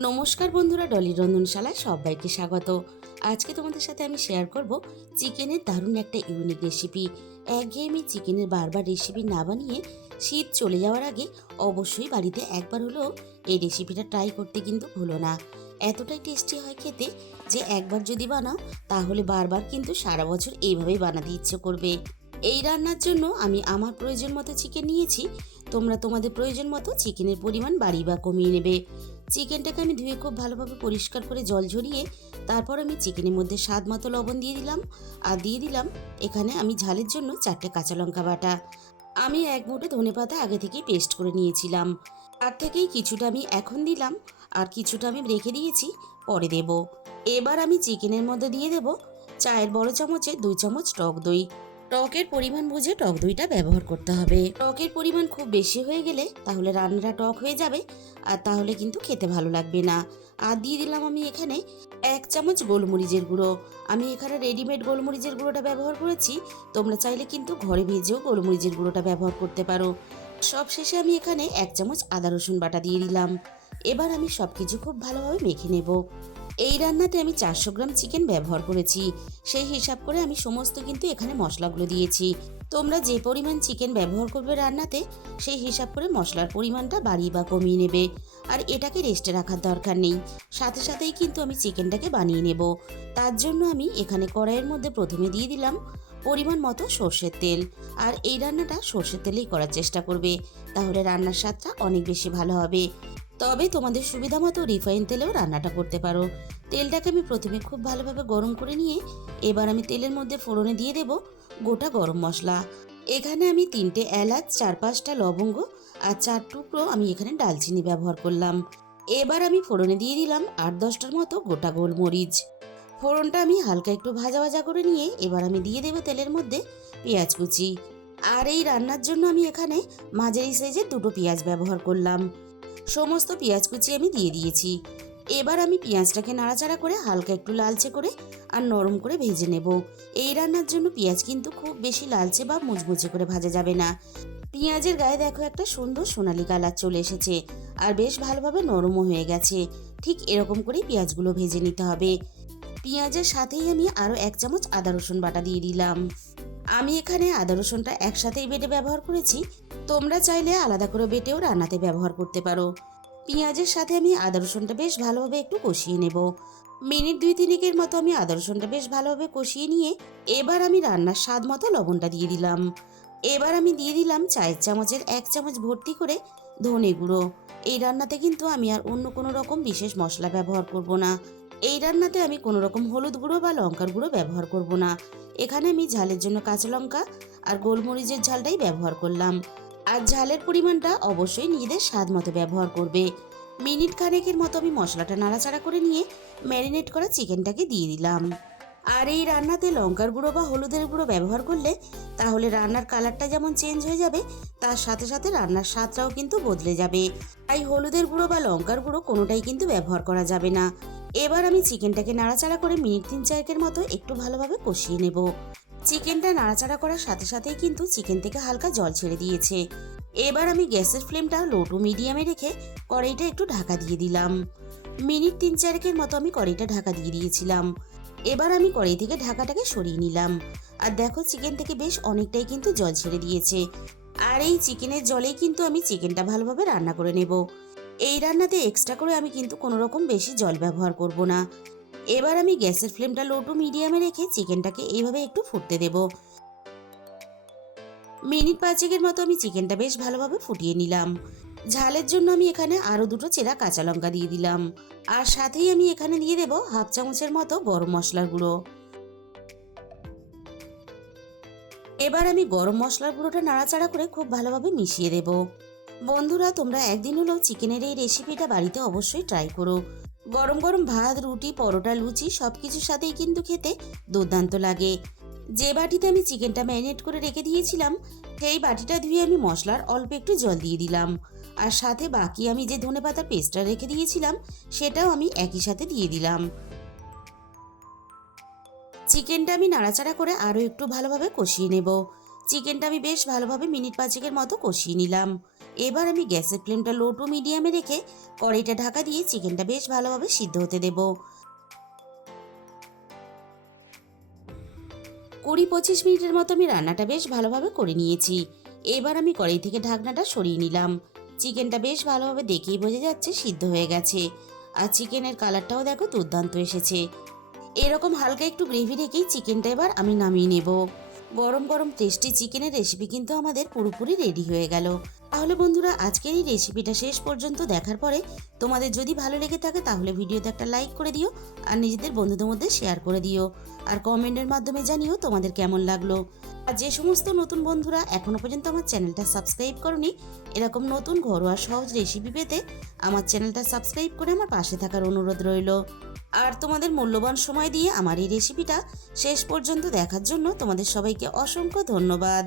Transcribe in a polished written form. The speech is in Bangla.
নমস্কার বন্ধুরা, ডলি রন্ধনশালায় সবাইকে স্বাগত। আজকে তোমাদের সাথে আমি শেয়ার করব চিকেনের দারুণ একটা ইউনিক রেসিপি। একঘেয়েমি চিকেনের বারবার রেসিপি না বানিয়ে শীত চলে যাওয়ার আগে অবশ্যই বাড়িতে একবার হলেও এই রেসিপিটা ট্রাই করতে কিন্তু ভুলো না। এতটাই টেস্টি হয় খেতে যে একবার যদি বানাও তাহলে বারবার কিন্তু সারা বছর এইভাবেই বানাতে ইচ্ছে করবে। এই রান্নার জন্য আমি আমার প্রয়োজন মতো চিকেন নিয়েছি। তোমরা তোমাদের প্রয়োজন মতো চিকেনের পরিমাণ বাড়িয়ে বা কমিয়ে নেবে। চিকেনটাকে আমি ধুয়ে খুব ভালোভাবে পরিষ্কার করে জল ঝরিয়ে তারপর আমি চিকেনের মধ্যে স্বাদ মতো লবণ দিয়ে দিলাম। আর দিয়ে দিলাম এখানে আমি ঝালের জন্য 4টে কাঁচা লঙ্কা বাটা। আমি এক মুঠো ধনেপাতা আগে থেকেই পেস্ট করে নিয়েছিলাম। তার থেকেই কিছুটা আমি এখন দিলাম আর কিছুটা আমি রেখে দিয়েছি, পরে দেব। এবার আমি চিকেনের মধ্যে দিয়ে দেব চায়ের বড় চামচে 2 চামচ টক দই। টকের পরিমাণ বুঝে টক দইটা ব্যবহার করতে হবে। টকের পরিমাণ খুব বেশি হয়ে গেলে তাহলে রান্নাটা টক হয়ে যাবে আর তাহলে কিন্তু খেতে ভালো লাগবে না। আর দিয়ে দিলাম আমি এখানে 1 চামচ গোলমরিচের গুঁড়ো। আমি এখানে রেডিমেড গোলমরিচের গুঁড়োটা ব্যবহার করেছি। তোমরা চাইলে কিন্তু ঘরে ভেজেও গোলমরিচের গুঁড়োটা ব্যবহার করতে পারো। সব শেষে আমি এখানে 1 চামচ আদা রসুন বাটা দিয়ে দিলাম। এবার আমি সবকিছু খুব ভালোভাবে মেখে নেব। এই রান্নাতে আমি 400 গ্রাম চিকেন ব্যবহার করেছি। সেই হিসাব করে আমি সমস্ত কিন্তু এখানে মশলাগুলো দিয়েছি। তোমরা যে পরিমাণ চিকেন ব্যবহার করবে রান্নাতে সেই হিসাব করে মশলার পরিমাণটা বাড়িয়ে বা কমিয়ে নেবে। আর এটাকে রেস্টে রাখার দরকার নেই, সাথে সাথেই কিন্তু আমি চিকেনটাকে বানিয়ে নেব। তার জন্য আমি এখানে কড়াইয়ের মধ্যে প্রথমে দিয়ে দিলাম পরিমাণ মতো সর্ষের তেল। আর এই রান্নাটা সর্ষের তেলেই করার চেষ্টা করবে, তাহলে রান্নার স্বাদটা অনেক বেশি ভালো হবে। তবে তোমাদের সুবিধা মতো রিফাইন তেলেও রান্নাটা করতে পারো। তেলটাকে আমি প্রথমে খুব ভালোভাবে গরম করে নিয়ে এবার আমি তেলের মধ্যে ফোড়নে দিয়ে দেব গোটা গরম মশলা। এখানে আমি 3টে এলাচ, 4-5টা লবঙ্গ আর 4 টুকরো আমি এখানে ডালচিনি ব্যবহার করলাম। এবার আমি ফোড়নে দিয়ে দিলাম 8-10টার মতো গোটা গোলমরিচ। ফোড়নটা আমি হালকা একটু ভাজা ভাজা করে নিয়ে এবার আমি দিয়ে দেবো তেলের মধ্যে পেঁয়াজ কুচি। আর এই রান্নার জন্য আমি এখানে মাঝারি সাইজের 2টো পেঁয়াজ ব্যবহার করলাম। সমস্ত পেঁয়াজ কুচি আমি দিয়ে দিয়েছি। এবার আমি পেঁয়াজটাকে নাড়াচাড়া করে হালকা একটু লালচে করে আর নরম করে ভেজে নেব। এই রান্নার জন্য পেঁয়াজ কিন্তু খুব বেশি লালচে বা মুচমুচে করে ভাজা যাবে না। পেঁয়াজের গায়ে দেখো একটা সুন্দর সোনালি কালার চলে এসেছে আর বেশ ভালোভাবে নরমও হয়ে গেছে। ঠিক এরকম করেই পেঁয়াজগুলো ভেজে নিতে হবে। পেঁয়াজের সাথেই আমি আরও 1 চামচ আদা রসুন বাটা দিয়ে দিলাম। আমি এখানে আদা রসুনটা একসাথেই বেটে ব্যবহার করেছি। তোমরা চাইলে আলাদা করে বেটেও রান্নাতে ব্যবহার করতে পারো। পেঁয়াজের সাথে আমি আদা রসুনটা বেশ ভালোভাবে একটু কষিয়ে নেব। মিনিট 2-3 মতো আমি আদা রসুনটা বেশ ভালোভাবে কষিয়ে নিয়ে এবার আমি রান্নার স্বাদ মতো লবণটা দিয়ে দিলাম। এবার আমি দিয়ে দিলাম চায়ের চামচের 1 চামচ ভর্তি করে ধনে গুঁড়ো। এই রান্নাতে কিন্তু আমি আর অন্য কোনো রকম বিশেষ মশলা ব্যবহার করব না। এই রান্নাতে আমি কোনো রকম হলুদ গুঁড়ো বা লঙ্কার গুঁড়ো ব্যবহার করব না। এখানে আমি ঝালের জন্য কাঁচা লঙ্কা আর গোলমরিচের ঝালটাই ব্যবহার করলাম। আর ঝালের পরিমাণটা অবশ্যই নিজেদের স্বাদ মতো ব্যবহার করবে। মিনিট খানেকের মতো আমি মশলাটা নাড়াচাড়া করে নিয়ে ম্যারিনেট করা চিকেনটাকে দিয়ে দিলাম। আর এই রান্নাতে লঙ্কার গুঁড়ো বা হলুদের গুঁড়ো ব্যবহার করলে তাহলে রান্নার কালারটা যেমন চেঞ্জ হয়ে যাবে, তার সাথে সাথে রান্নার স্বাদটাও কিন্তু বদলে যাবে। তাই হলুদের গুঁড়ো বা লঙ্কার গুঁড়ো কোনোটাই কিন্তু ব্যবহার করা যাবে না। এবার আমি চিকেনটাকে নাড়াচাড়া করে মিনিট 3-4 মতো একটু ভালোভাবে কষিয়ে নেব। চিকেনটা নাড়াচাড়া করার সাথে সাথেই কিন্তু চিকেন থেকে হালকা জল ছেড়ে দিয়েছে। এবার আমি গ্যাসের ফ্লেমটা লো টু মিডিয়ামে রেখে কড়াইটা একটু ঢাকা দিয়ে দিলাম। মিনিট 3-4 মতো আমি কড়াইটা ঢাকা দিয়ে দিয়েছিলাম। এবার আমি কড়াই থেকে ঢাকাটাকে সরিয়ে নিলাম। আর দেখো চিকেন থেকে বেশ অনেকটাই কিন্তু জল ছেড়ে দিয়েছে। আর এই চিকেনের জলেই কিন্তু আমি চিকেনটা ভালোভাবে রান্না করে নেব। এই রান্নাতে এক্সট্রা করে আমি কিন্তু কোনো রকম বেশি জল ব্যবহার করব না। এবার আমি গ্যাসের ফ্লেমটা লো টু মিডিয়ামে রেখে চিকেনটাকে এইভাবে একটু ফুটতে দেব। মিনিট 5 মতো আমি চিকেনটা বেশ ভালোভাবে ফুটিয়ে নিলাম। ঝালের জন্য আমি এখানে আরও 2টো চেরা কাঁচা লঙ্কা দিয়ে দিলাম। আর সাথেই আমি এখানে দিয়ে দেব 1/2 চামচের মতো গরম মশলার গুঁড়ো। এবার আমি গরম মশলার গুঁড়োটা নাড়াচাড়া করে খুব ভালোভাবে মিশিয়ে দেব। বন্ধুরা, তোমরা একদিন হলেও চিকেনের এই রেসিপিটা বাড়িতে অবশ্যই ট্রাই করো। গরম গরম ভাত, রুটি, পরোটা, লুচি সব কিছুর সাথেই কিন্তু খেতে দুর্দান্ত লাগে। যে বাটিতে আমি চিকেনটা ম্যারিনেট করে রেখে দিয়েছিলাম সেই বাটিটা ধুয়ে আমি মশলার অল্প একটু জল দিয়ে দিলাম। আর সাথে বাকি আমি যে ধনেপাতার পেস্টটা রেখে দিয়েছিলাম সেটাও আমি একই সাথে দিয়ে দিলাম। চিকেনটা আমি নাড়াচাড়া করে আরও একটু ভালোভাবে কষিয়ে নেব। চিকেনটা আমি বেশ ভালোভাবে মিনিট 5 মতো কষিয়ে নিলাম। এবার আমি গ্যাসের ফ্লেমটা লো টু মিডিয়ামে রেখে কড়াইটা ঢাকা দিয়ে চিকেনটা বেশ ভালোভাবে সিদ্ধ হতে দেব। 20-25 মিনিটের মতো আমি রান্নাটা বেশ ভালোভাবে করে নিয়েছি। এবার আমি কড়াই থেকে ঢাকনাটা সরিয়ে নিলাম। চিকেনটা বেশ ভালোভাবে দেখেই বোঝা যাচ্ছে সিদ্ধ হয়ে গেছে। আর চিকেনের কালারটাও দেখো দুর্দান্ত এসেছে। এরকম হালকা একটু গ্রেভি রেখেই চিকেনটা এবার আমি নামিয়ে নেব। গরম গরম টেস্টি চিকেনের রেসিপি কিন্তু আমাদের পুরোপুরি রেডি হয়ে গেল। তাহলে বন্ধুরা, আজকের এই রেসিপিটা শেষ পর্যন্ত দেখার পরে তোমাদের যদি ভালো লেগে থাকে তাহলে ভিডিওতে একটা লাইক করে দিও, আর নিজেদের বন্ধুদের মধ্যে শেয়ার করে দিও, আর কমেন্টের মাধ্যমে জানিও তোমাদের কেমন লাগলো। আর যে সমস্ত নতুন বন্ধুরা এখনো পর্যন্ত আমার চ্যানেলটা সাবস্ক্রাইব করনি, এরকম নতুন ঘরোয়া সহজ রেসিপি পেতে আমার চ্যানেলটা সাবস্ক্রাইব করে আমার পাশে থাকার অনুরোধ রইল। আর তোমাদের মূল্যবান সময় দিয়ে আমার এই রেসিপিটা শেষ পর্যন্ত দেখার জন্য তোমাদের সবাইকে অসংখ্য ধন্যবাদ।